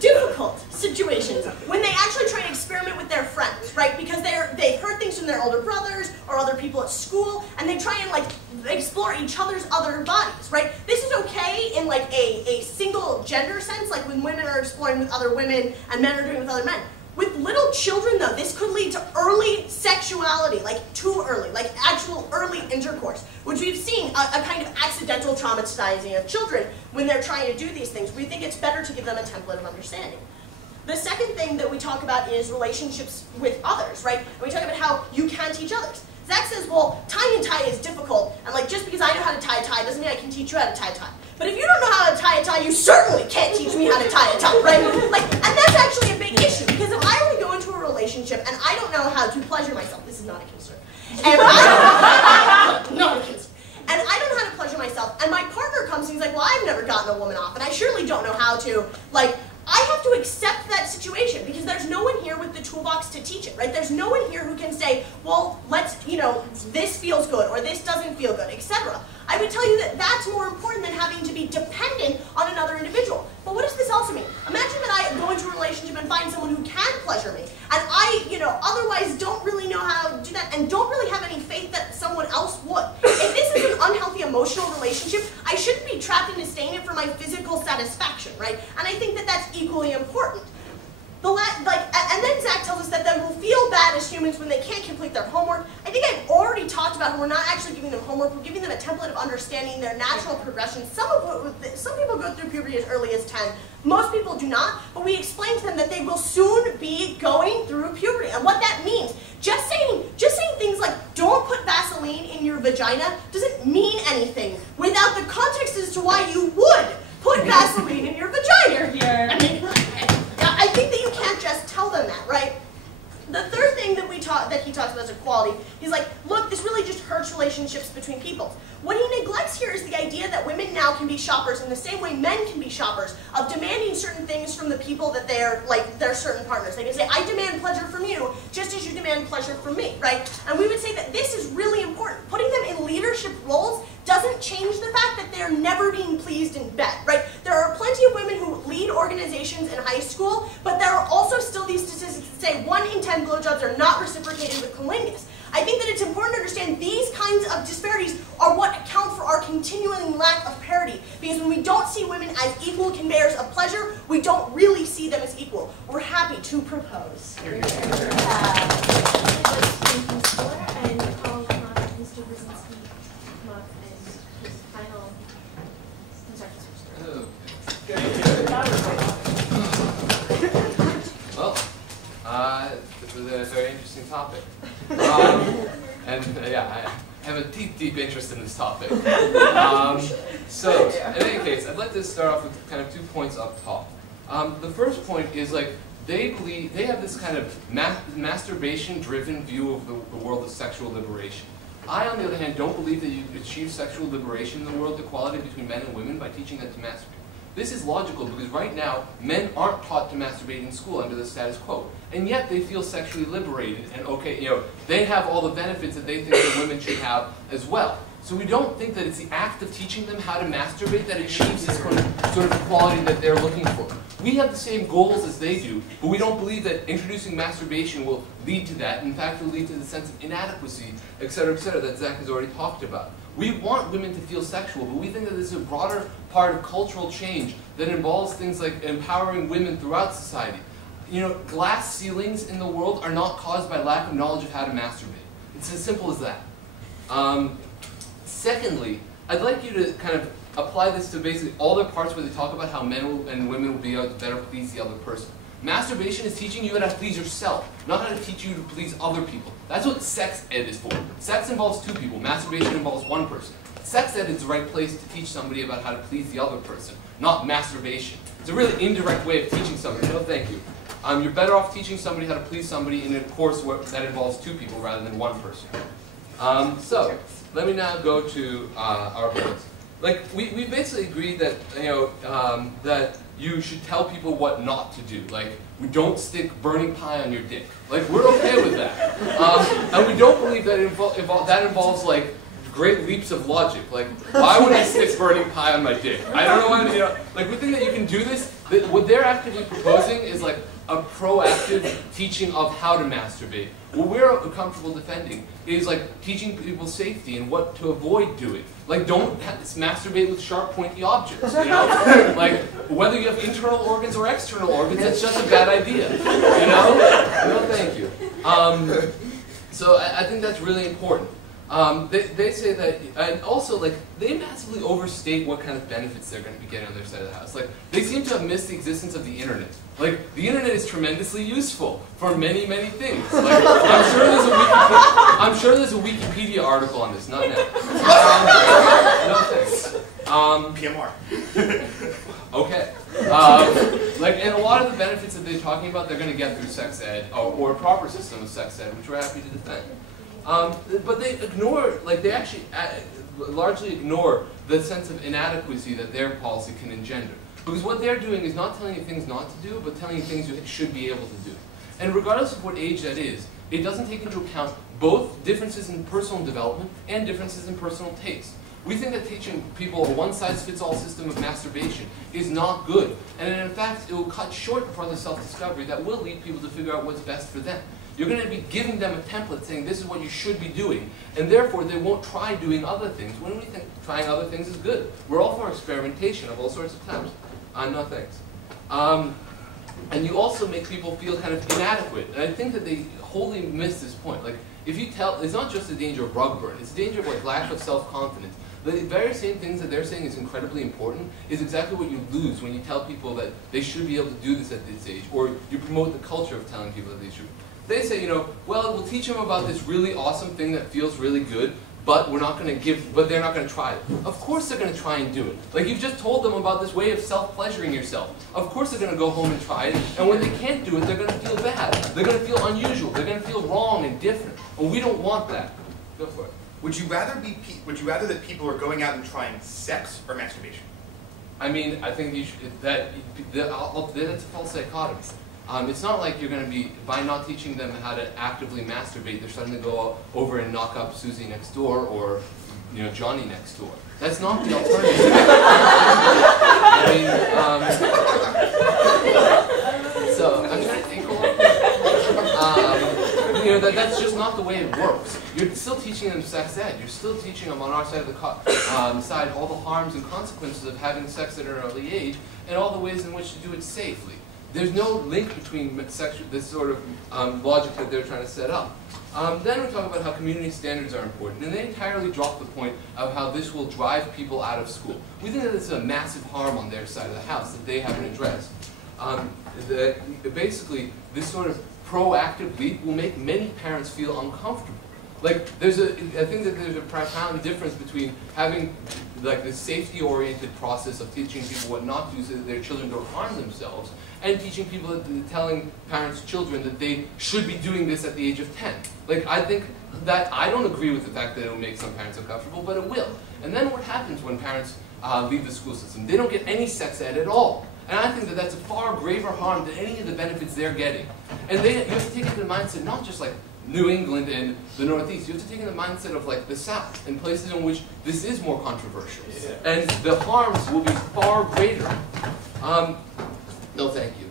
Difficult situations when they actually try and experiment with their friends, right? Because they've heard things from their older brothers or other people at school, and they try and explore each other's other bodies, right? This is okay in a single gender sense, like when women are exploring with other women and men are doing it with other men. With little children, though, this could lead to early sexuality, too early, actual early intercourse, which we've seen a kind of accidental traumatizing of children when they're trying to do these things. We think it's better to give them a template of understanding. The second thing that we talk about is relationships with others, right? And we talk about how you can teach others. Zach says, well, tying a tie is difficult, and just because I know how to tie a tie doesn't mean I can teach you how to tie a tie. But if you don't know how to tie a tie, you certainly can't teach me how to tie a tie, right? And that's actually a big issue, because if I only go into a relationship and I don't know how to pleasure myself, this is not a concern, and not a concern, and I don't know how to pleasure myself, and my partner comes and he's like, well, I've never gotten a woman off, and I surely don't know how to, I have to accept that situation because there's no one here with the toolbox to teach it, right? There's no one here who can say, well, this feels good or this doesn't feel good, etc. I would tell you that that's more important than having to be dependent on another individual. But what does this also mean? Imagine that I go into a relationship and find someone who can pleasure me, and I, otherwise don't really know how to do that and don't really have any faith that someone else would. If this is an unhealthy emotional relationship, I shouldn't be trapped into staying in it for my physical satisfaction, right? And I think that that's equally important. And then Zach tells us that we'll feel bad as humans when they can't complete their homework. I think I've already talked about how we're not actually giving them homework, we're giving them a template of understanding their natural progression. Some people go through puberty as early as 10, most people do not, but we explain to them that they will soon be going through puberty and what that means. Just saying things like, don't put Vaseline in your vagina doesn't mean anything without the context as to why you would put Vaseline in your vagina. I think that you can't just tell them that, right? The third thing that he talks about is equality. He's like, look, this really just hurts relationships between people. What he neglects here is the idea that women now can be shoppers in the same way men can be shoppers, of demanding certain things from the people that they're their certain partners. They can say, I demand pleasure from you, just as you demand pleasure from me, right? And we would say that this is really important. Putting them in leadership roles doesn't change the fact that they're never being pleased in bed, right? There are plenty of women who lead organizations in high school, but there are also still these statistics that say 1 in 10 blowjobs are not reciprocated with cunnilingus. I think that it's important to understand these kinds of disparities are what account for our continuing lack of parity. Because when we don't see women as equal conveyors of pleasure, we don't really see them as equal. We're happy to propose. Let's thank Ms. Fuller and call Mr. Brezinski come up and his final instructions. Well, this is a very interesting topic. Yeah, I have a deep, deep interest in this topic. So, in any case, I'd like to start off with kind of 2 points up top. The first point is they have this kind of masturbation-driven view of the world of sexual liberation. I, on the other hand, don't believe that you achieve sexual liberation in the world equality between men and women by teaching them to masturbate. This is logical because right now, men aren't taught to masturbate in school under the status quo. And yet they feel sexually liberated and they have all the benefits that they think that women should have as well. So we don't think that it's the act of teaching them how to masturbate that achieves this sort of equality that they're looking for. We have the same goals as they do, but we don't believe that introducing masturbation will lead to that. In fact, it will lead to the sense of inadequacy, et cetera, that Zach has already talked about. We want women to feel sexual, but we think that this is a broader part of cultural change that involves things like empowering women throughout society. Glass ceilings in the world are not caused by lack of knowledge of how to masturbate. It's as simple as that. Secondly, I'd like you to kind of apply this to basically all the parts where they talk about how men and women will be able to better please the other person. Masturbation is teaching you how to please yourself, not how to teach you to please other people. That's what sex ed is for. Sex involves 2 people. Masturbation involves 1 person. Sex ed is the right place to teach somebody about how to please the other person, not masturbation. It's a really indirect way of teaching somebody. No, thank you. You're better off teaching somebody how to please somebody in a course that involves 2 people rather than 1 person. So, let me now go to our points. We basically agreed that that you should tell people what not to do. We don't stick burning pie on your dick. We're okay with that. And we don't believe that that involves great leaps of logic. Why would I stick burning pie on my dick? I don't know why. We think that you can do this. What they're actively proposing is a proactive teaching of how to masturbate. What we're comfortable defending is teaching people safety and what to avoid doing. Don't masturbate with sharp, pointy objects. Whether you have internal organs or external organs, that's just a bad idea. No, thank you. So I think that's really important. They say that, and also they massively overstate what kind of benefits they're going to be getting on their side of the house. They seem to have missed the existence of the internet. The internet is tremendously useful for many, many things. I'm sure there's a Wikipedia article on this. Not now. No thanks. PMR. Okay. And a lot of the benefits that they're talking about, they're going to get through sex ed or a proper system of sex ed, which we're happy to defend. But they ignore, they actually largely ignore the sense of inadequacy that their policy can engender. Because what they're doing is not telling you things not to do, but telling you things you should be able to do. And regardless of what age that is, it doesn't take into account both differences in personal development and differences in personal taste. We think that teaching people a one-size-fits-all system of masturbation is not good. And in fact, it will cut short further self-discovery that will lead people to figure out what's best for them. You're going to be giving them a template saying this is what you should be doing, and therefore they won't try doing other things when we think trying other things is good. We're all for experimentation of all sorts of types. No thanks. And you also make people feel kind of inadequate, and I think that they wholly miss this point. If you tell, it's not just a danger of rug burn, it's a danger of lack of self-confidence. The very same things that they're saying is incredibly important is exactly what you lose when you tell people that they should be able to do this at this age, or you promote the culture of telling people that they should. They say, well, we'll teach them about this really awesome thing that feels really good, but we're not going to but they're not going to try it. Of course they're going to try and do it. Like you've just told them about this way of self-pleasuring yourself. Of course they're going to go home and try it, and when they can't do it, they're going to feel bad. They're going to feel unusual. They're going to feel wrong and different. And we don't want that. Go for it. Would you rather that people are going out and trying sex or masturbation? I mean, I think you should, that's a false dichotomy. It's not like you're going to be, by not teaching them how to actively masturbate, they're suddenly go over and knock up Susie next door or, Johnny next door. That's not the alternative. So I'm trying to think. That's just not the way it works. You're still teaching them sex ed. You're still teaching them on our side of the side all the harms and consequences of having sex at an early age and all the ways in which to do it safely. There's no link between this sort of logic that they're trying to set up. Then we talk about how community standards are important, and they entirely drop the point of how this will drive people out of school. We think that this is a massive harm on their side of the house that they haven't addressed. Basically, this sort of proactive leap will make many parents feel uncomfortable. Like, I think that there's a profound difference between having like this safety-oriented process of teaching people what not to do so that their children don't harm themselves, and teaching people, telling parents' children that they should be doing this at the age of 10. Like, I think that, I don't agree with the fact that it will make some parents uncomfortable, but it will. And then what happens when parents leave the school system? They don't get any sex ed at all. And I think that that's a far graver harm than any of the benefits they're getting. And you have to take it in the mindset, not just like New England and the Northeast, you have to take in the mindset of like the South and places in which this is more controversial. Yeah. And the harms will be far greater. No, thank you.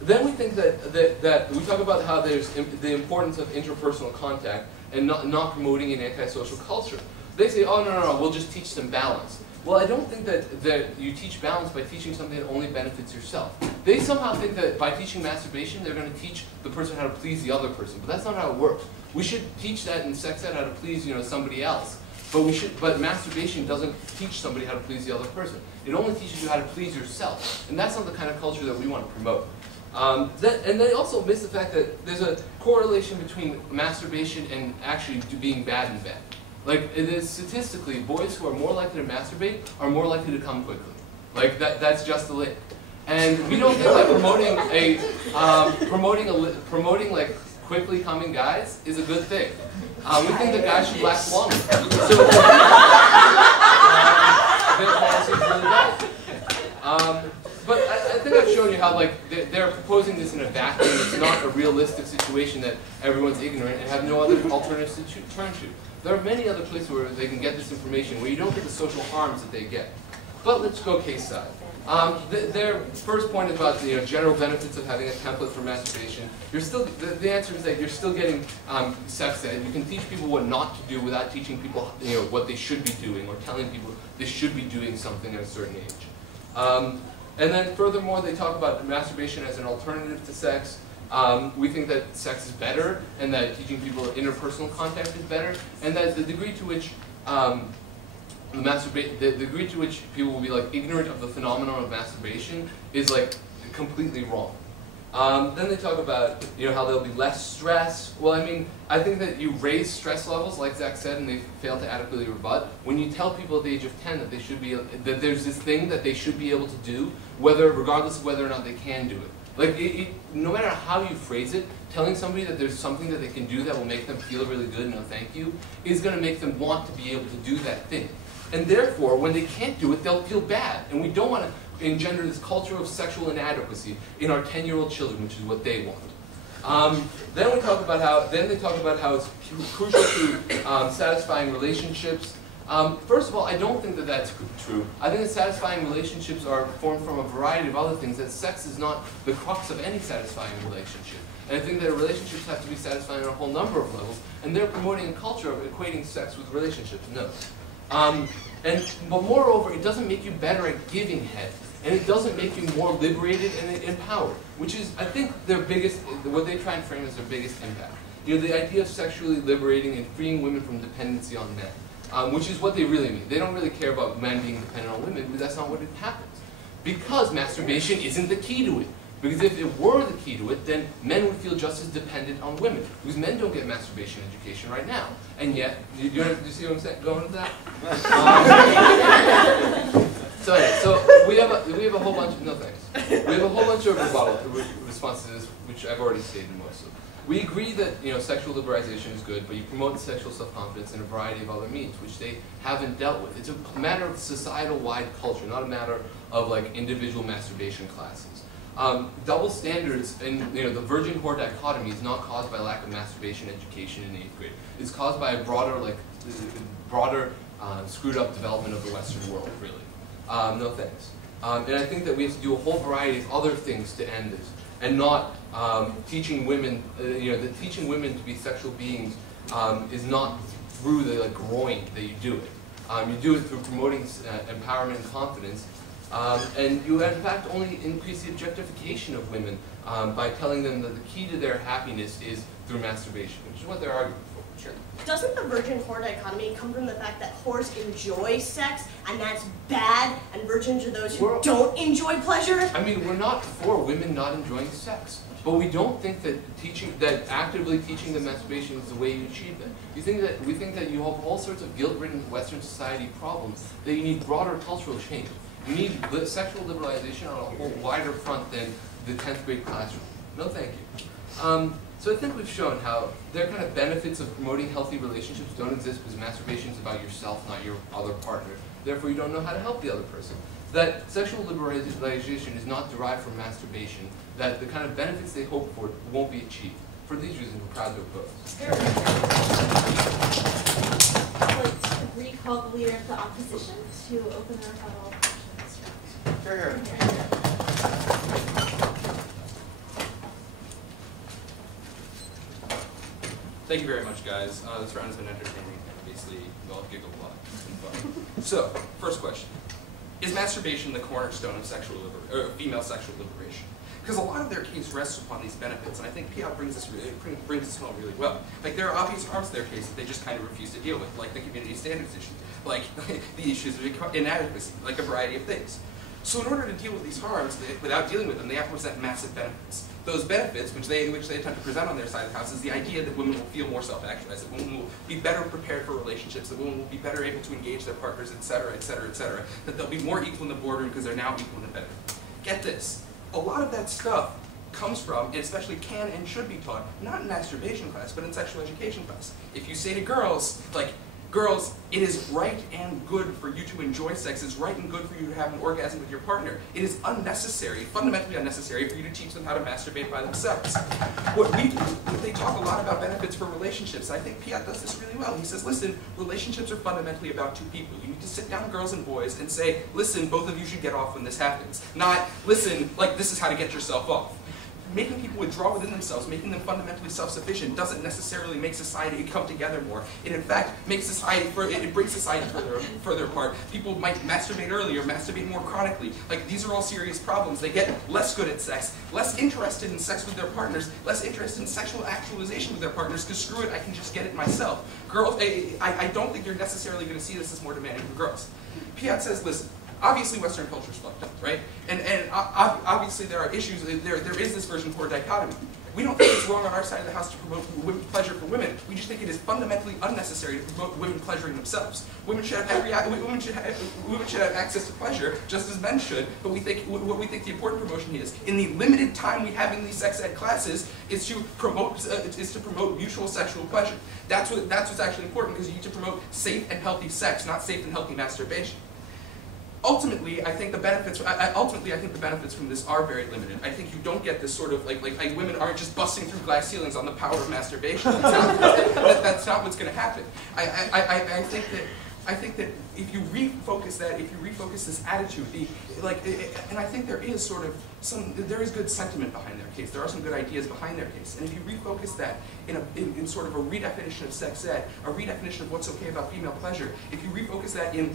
Then we think that we talk about how there's the importance of interpersonal contact and not promoting an antisocial culture. They say, oh, no, we'll just teach them balance. Well, I don't think that you teach balance by teaching something that only benefits yourself. They somehow think that by teaching masturbation, they're going to teach the person how to please the other person, but that's not how it works. We should teach that in sex ed how to please, somebody else. But masturbation doesn't teach somebody how to please the other person. It only teaches you how to please yourself, and that's not the kind of culture that we want to promote. And they also miss the fact that there's a correlation between masturbation and actually being bad in bed. Like, it is statistically, boys who are more likely to masturbate are more likely to come quickly. Like, that's just the link. And we don't think that promoting like quickly coming guys is a good thing. We think that guys should last longer. So their policy is really bad. But I think I've shown you how they're proposing this in a vacuum. It's not a realistic situation that everyone's ignorant and have no other alternatives to turn to. There are many other places where they can get this information where you don't get the social harms that they get. But let's go case side. Their first point is about the general benefits of having a template for masturbation. You're still the answer is that you're still getting sex ed. You can teach people what not to do without teaching people what they should be doing or telling people they should be doing something at a certain age. And then furthermore, they talk about masturbation as an alternative to sex. We think that sex is better, and that teaching people interpersonal contact is better, and that the degree to which the degree to which people will be ignorant of the phenomenon of masturbation is completely wrong. Then they talk about how there'll be less stress. Well, I mean, I think that you raise stress levels, like Zach said, and they fail to adequately rebut. When you tell people at the age of 10 that they should be that there's this thing that they should be able to do, regardless of whether or not they can do it. No matter how you phrase it, telling somebody that there's something that they can do that will make them feel really good and thank you is going to make them want to be able to do that thing. And therefore, when they can't do it, they'll feel bad. And we don't want to engender this culture of sexual inadequacy in our 10-year-old children, which is what they want. Then they talk about how it's crucial to satisfying relationships. First of all, I don't think that that's true. I think that satisfying relationships are formed from a variety of other things, that sex is not the crux of any satisfying relationship. And I think that relationships have to be satisfying on a whole number of levels, and they're promoting a culture of equating sex with relationships. No. But moreover, it doesn't make you better at giving head, and it doesn't make you more liberated and empowered, which is, I think, what they try and frame as their biggest impact. The idea of sexually liberating and freeing women from dependency on men. Which is what they really mean. They don't really care about men being dependent on women, but that's not what it happens. Because masturbation isn't the key to it. Because if it were the key to it, then men would feel just as dependent on women. Because men don't get masturbation education right now. And yet, do you see what I'm saying? Going with that? So we have a whole bunch of, no thanks. We have a whole bunch of responses to this, which I've already stated most of. We agree that sexual liberalization is good, but you promote sexual self-confidence in a variety of other means, which they haven't dealt with. It's a matter of societal-wide culture, not a matter of like individual masturbation classes. Double standards in the virgin whore dichotomy is not caused by lack of masturbation education in 8th grade. It's caused by a broader screwed up development of the Western world, really. No thanks. And I think that we have to do a whole variety of other things to end this, and not teaching women. That teaching women to be sexual beings is not through the groin that you do it. You do it through promoting empowerment and confidence. And you, in fact, only increase the objectification of women by telling them that the key to their happiness is through masturbation, which is what they're arguing for. Sure. Doesn't the virgin whore dichotomy come from the fact that whores enjoy sex, and that's bad, and virgins are those who don't enjoy pleasure? I mean, we're not for women not enjoying sex, but we don't think that actively teaching them masturbation is the way you achieve that. We think that you have all sorts of guilt-ridden Western society problems, that you need broader cultural change. You need sexual liberalization on a whole wider front than the 10th grade classroom. No thank you. So I think we've shown how their kind of benefits of promoting healthy relationships don't exist because masturbation is about yourself, not your other partner. Therefore, you don't know how to help the other person. That sexual liberalization is not derived from masturbation, that the kind of benefits they hope for won't be achieved. For these reasons, we're proud to oppose. I'd like to recall the leader of the opposition to open the rebuttal questions. Here. Thank you very much, guys. This round has been entertaining. Obviously, we all giggled a lot. It's been fun. So, first question. Is masturbation the cornerstone of female sexual liberation? Because a lot of their case rests upon these benefits, and I think Piotr brings this home really well. Like, there are obvious harms to their case that they just kind of refuse to deal with, like the community standards issue, like the issues of inadequacy, like a variety of things. So in order to deal with these harms, without dealing with them, they have to present massive benefits. Those benefits, which they attempt to present on their side of the house, is the idea that women will feel more self-actualized, that women will be better prepared for relationships, that women will be better able to engage their partners, etc., etc., etc., that they'll be more equal in the boardroom because they're now equal in the bedroom. Get this. A lot of that stuff comes from, and especially can and should be taught, not in masturbation class, but in sexual education class. If you say to girls, like, girls, it is right and good for you to enjoy sex. It's right and good for you to have an orgasm with your partner. It is unnecessary, fundamentally unnecessary, for you to teach them how to masturbate by themselves. What we do, they talk a lot about benefits for relationships. I think Piotr does this really well. He says, listen, relationships are fundamentally about two people. You need to sit down, girls and boys, and say, listen, both of you should get off when this happens. Not, listen, like, this is how to get yourself off. Making people withdraw within themselves, making them fundamentally self-sufficient, doesn't necessarily make society come together more. It in fact makes society, it brings society further apart. People might masturbate earlier, masturbate more chronically. Like, these are all serious problems. They get less good at sex, less interested in sex with their partners, less interested in sexual actualization with their partners, because screw it, I can just get it myself. Girls, I don't think you're necessarily going to see this as more demanding from girls. Piotr says, listen, obviously Western culture is fucked up, right? And obviously there are issues, there is this virgin whore dichotomy. We don't think it's wrong on our side of the house to promote pleasure for women. We just think it is fundamentally unnecessary to promote women pleasuring themselves. Women should have women should have access to pleasure just as men should. But what we think the important promotion is, in the limited time we have in these sex ed classes, is to promote mutual sexual pleasure. That's what's actually important, because you need to promote safe and healthy sex, not safe and healthy masturbation. Ultimately, I think the benefits from this are very limited. I think you don't get this sort of like women aren't just busting through glass ceilings on the power of masturbation. That's not what's going to happen. I think that if you refocus this attitude, and I think there is good sentiment behind their case. There are some good ideas behind their case. And if you refocus that in sort of a redefinition of sex ed, a redefinition of what's okay about female pleasure, if you refocus that in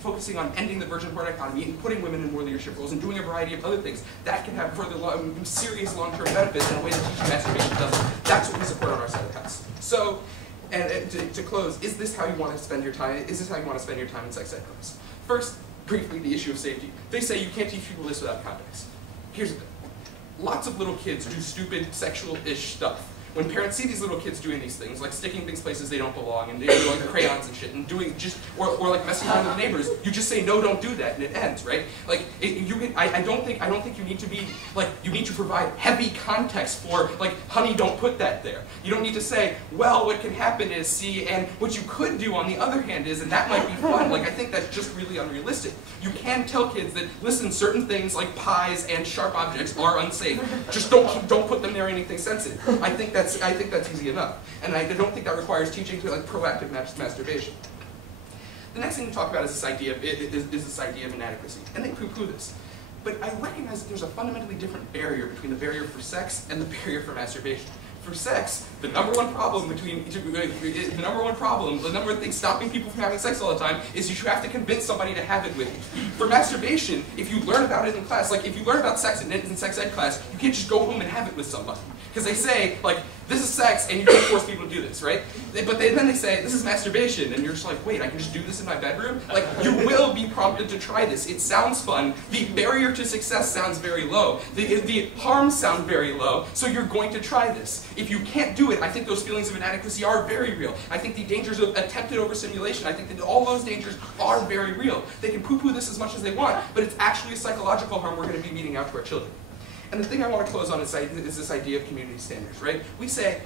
focusing on ending the virgin whore dichotomy and putting women in more leadership roles and doing a variety of other things, that can have further serious long-term benefits in a way that teaching masturbation doesn't. That's what we support on our side of the house. So. And to close, is this how you want to spend your time? Is this how you want to spend your time in sex ed class? First, briefly, the issue of safety. They say you can't teach people this without context. here's the thing. Lots of little kids do stupid sexual-ish stuff. When parents see these little kids doing these things, like sticking things places they don't belong, and doing like crayons and shit, and doing or like messing around with neighbors, you just say no, don't do that, and it ends, right? Like I don't think you need to be like you need to provide heavy context for like, honey, don't put that there. You don't need to say, well, what can happen is see, and what you could do on the other hand is, and that might be fun. Like I think that's just really unrealistic. You can tell kids that listen, certain things like pies and sharp objects are unsafe. Just don't put them near anything sensitive. I think that's easy enough, and I don't think that requires teaching to like proactive masturbation. The next thing to talk about is this idea of inadequacy, and they poo-poo this. But I recognize that there's a fundamentally different barrier between the barrier for sex and the barrier for masturbation. For sex, the number one thing stopping people from having sex all the time is you have to convince somebody to have it with you. For masturbation, if you learn about it in class, like if you learn about sex in sex ed class, you can't just go home and have it with somebody. Because they say, like, this is sex and you can't force people to do this, right? But then they say, this is masturbation, and you're just like, wait, I can just do this in my bedroom? Like, you will be prompted to try this. It sounds fun. The barrier to success sounds very low. The harms sound very low, so you're going to try this. If you can't do it, I think those feelings of inadequacy are very real. I think the dangers of attempted overstimulation, I think that all those dangers are very real. They can poo-poo this as much as they want, but it's actually a psychological harm we're going to be meting out to our children. And the thing I want to close on is this idea of community standards, right? We say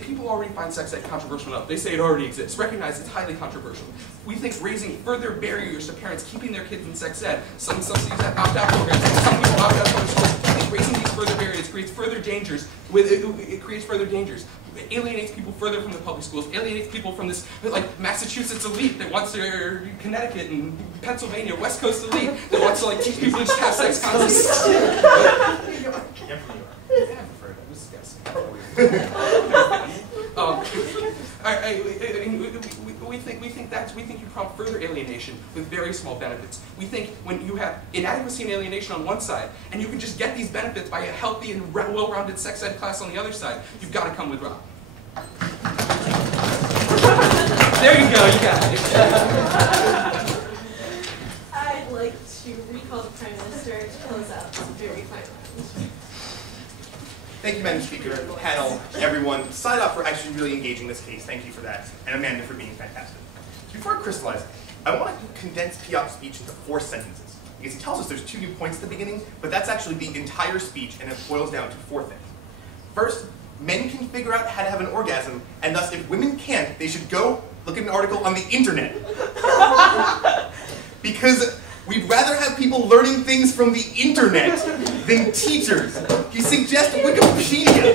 people already find sex ed controversial enough. They say it already exists. Recognize it's highly controversial. We think raising further barriers to parents keeping their kids in sex ed, some cities have opt-out programs, some people opt out from schools. I think raising these further barriers creates further dangers. It creates further dangers. It alienates people further from the public schools, alienates people from this, like, Massachusetts elite that wants to, or Connecticut and Pennsylvania, West Coast elite that wants to, like, teach people to just have sex constantly. I'm from New York. Haverford. I was guessing. We think you prompt further alienation with very small benefits. We think when you have inadequacy and alienation on one side, and you can just get these benefits by a healthy and well-rounded sex ed class on the other side, you've got to come with Rob. There you go, you got it. I'd like to recall the Prime Minister to close out this very fine round. Thank you, Madam Speaker, panel, everyone. Side up for actually really engaging this case. Thank you for that. And Amanda for being fantastic. Before I crystallize, I want to condense Piotr's speech into 4 sentences. Because he tells us there's 2 new points at the beginning, but that's actually the entire speech, and it boils down to 4 things. First, men can figure out how to have an orgasm, and thus if women can't, they should go look at an article on the internet. Because we'd rather have people learning things from the internet than teachers. He suggests Wikipedia.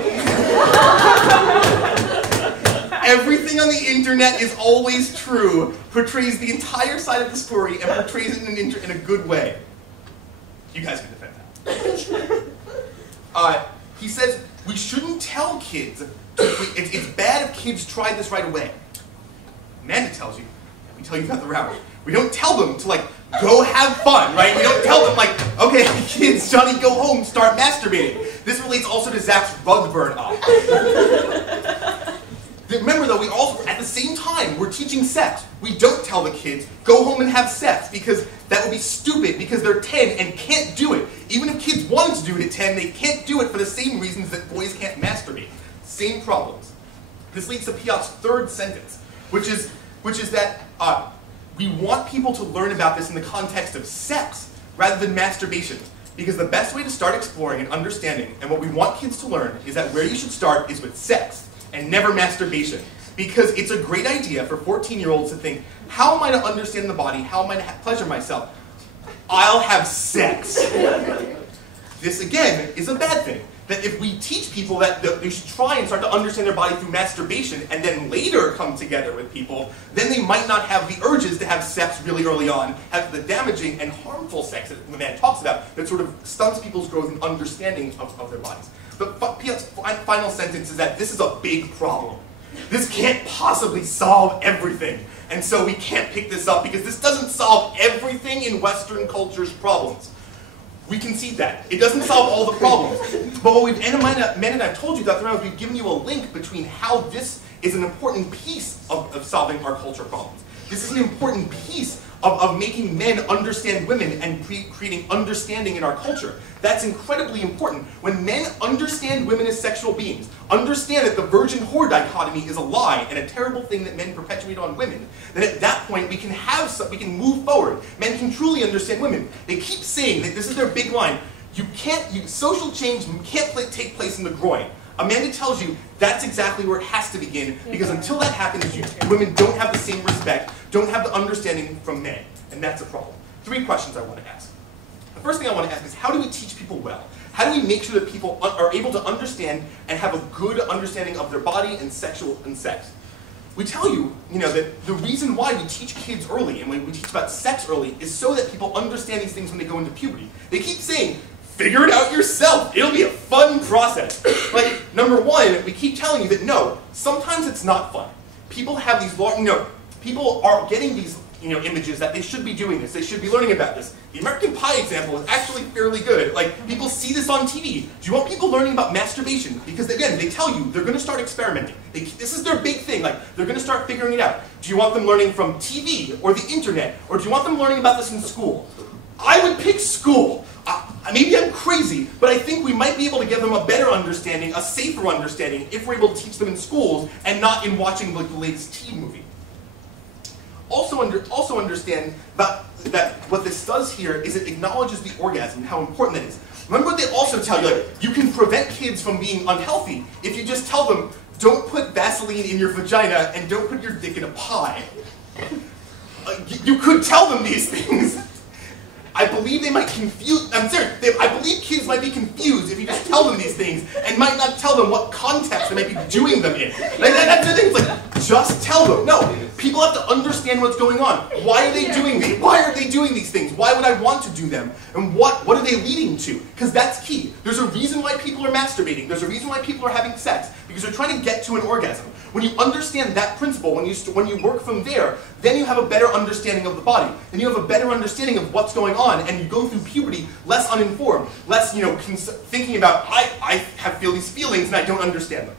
Everything on the internet is always true, portrays the entire side of the story, and portrays it in a good way. You guys can defend that. He says we shouldn't tell kids, it's bad if kids try this right away. Amanda tells you, we tell you about the route. We don't tell them to, like, go have fun, right? We don't tell them, like, okay, kids, Johnny, go home, start masturbating. This relates also to Zach's rug burn up. Remember, though, we also, at the same time, we're teaching sex. We don't tell the kids, go home and have sex, because that would be stupid, because they're 10 and can't do it. Even if kids wanted to do it at 10, they can't do it for the same reasons that boys can't masturbate. Same problems. This leads to Piotr's 3rd sentence, which is that we want people to learn about this in the context of sex rather than masturbation. Because the best way to start exploring and understanding, and what we want kids to learn, is that where you should start is with sex, and never masturbation. Because it's a great idea for 14-year-olds to think, how am I to understand the body? How am I to pleasure myself? I'll have sex. This, again, is a bad thing. That if we teach people that they should try and start to understand their body through masturbation and then later come together with people, then they might not have the urges to have sex really early on, have the damaging and harmful sex that the man talks about that sort of stunts people's growth and understanding of their bodies. But Piotr's final sentence is that this is a big problem. This can't possibly solve everything. And so we can't pick this up because this doesn't solve everything in Western culture's problems. We concede that. It doesn't solve all the problems. But what Amanda and I've told you throughout the round is we've given you a link between how this is an important piece of solving our culture problems. This is an important piece of making men understand women and creating understanding in our culture. That's incredibly important. When men understand women as sexual beings, understand that the virgin-whore dichotomy is a lie and a terrible thing that men perpetuate on women, then at that point we can move forward. Men can truly understand women. They keep saying that this is their big line. Social change can't take place in the groin. Amanda tells you that's exactly where it has to begin, because until that happens, women don't have the same respect, don't have the understanding from men, and that's a problem. 3 questions I want to ask. The first thing I want to ask is, how do we teach people well? How do we make sure that people are able to understand and have a good understanding of their body and sex? We tell you, that the reason why we teach kids early and when we teach about sex early is so that people understand these things when they go into puberty. They keep saying, figure it out yourself. It'll be a fun process. Like, number 1, we keep telling you that no, sometimes it's not fun. People have these people are getting these, images that they should be doing this. They should be learning about this. The American Pie example is actually fairly good. Like, people see this on TV. Do you want people learning about masturbation? Because again, they tell you they're going to start experimenting. This is their big thing. Like, they're going to start figuring it out. Do you want them learning from TV or the internet, or do you want them learning about this in school? I would pick school. Maybe I'm crazy, but I think we might be able to give them a better understanding, a safer understanding, if we're able to teach them in schools and not in watching the latest teen movie. Also understand that what this does here is it acknowledges the orgasm and how important that is. Remember what they also tell you, like, you can prevent kids from being unhealthy if you just tell them, don't put Vaseline in your vagina and don't put your dick in a pie. You could tell them these things. I believe they might confuse, I'm serious, I believe kids might be confused if you just tell them these things and might not tell them what context they might be doing them in. Like, that's the thing, it's like, just tell them. No, people have to understand what's going on. Why are they doing these? Why are they doing these things? Why would I want to do them? And what are they leading to? Because that's key. There's a reason why people are masturbating. There's a reason why people are having sex. Because they're trying to get to an orgasm. When you understand that principle, when you work from there, then you have a better understanding of the body. Then you have a better understanding of what's going on, and you go through puberty less uninformed, less thinking about, I feel these feelings and I don't understand them.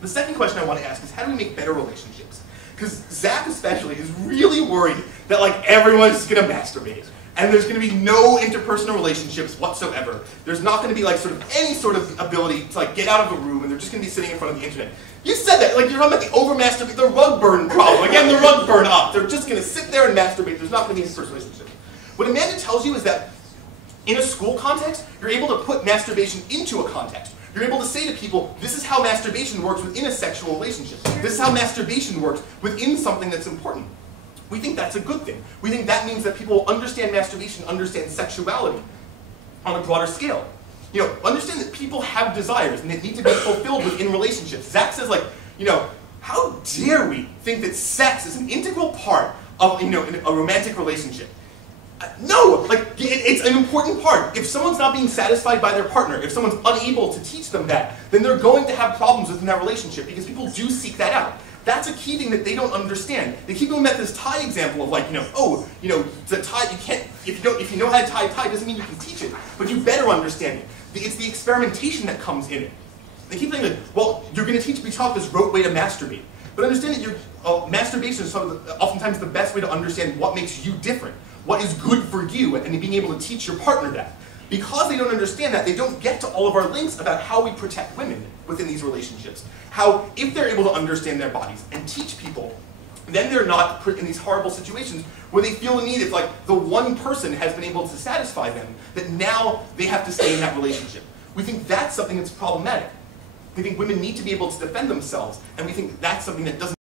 The second question I want to ask is, how do we make better relationships? Because Zach especially is really worried that everyone's going to masturbate. And there's going to be no interpersonal relationships whatsoever. There's not going to be any sort of ability to get out of a room, and they're just going to be sitting in front of the internet. You said that, you're talking about the over-masturbate, the rug burn problem. Again, the rug burn up. They're just going to sit there and masturbate. There's not going to be interpersonal relationships. What Amanda tells you is that in a school context, you're able to put masturbation into a context. You're able to say to people, this is how masturbation works within a sexual relationship. This is how masturbation works within something that's important. We think that's a good thing. We think that means that people understand masturbation, understand sexuality on a broader scale. Understand that people have desires and they need to be fulfilled within relationships. Zach says, how dare we think that sex is an integral part of a romantic relationship? No, it's an important part. If someone's not being satisfied by their partner, if someone's unable to teach them that, then they're going to have problems within that relationship because people do seek that out. That's a key thing that they don't understand. They keep going back to this tie example of the tie, you can't, if you know how to tie a tie, doesn't mean you can teach it, but you better understand it. It's the experimentation that comes in it. They keep saying well, you're going to teach me this rote way to masturbate. But understand that masturbation is oftentimes the best way to understand what makes you different, what is good for you, and being able to teach your partner that. Because they don't understand that, they don't get to all of our links about how we protect women within these relationships. How, if they're able to understand their bodies and teach people, then they're not put in these horrible situations where they feel the need, if the one person has been able to satisfy them, that now they have to stay in that relationship. We think that's something that's problematic. We think women need to be able to defend themselves, and we think that's something that doesn't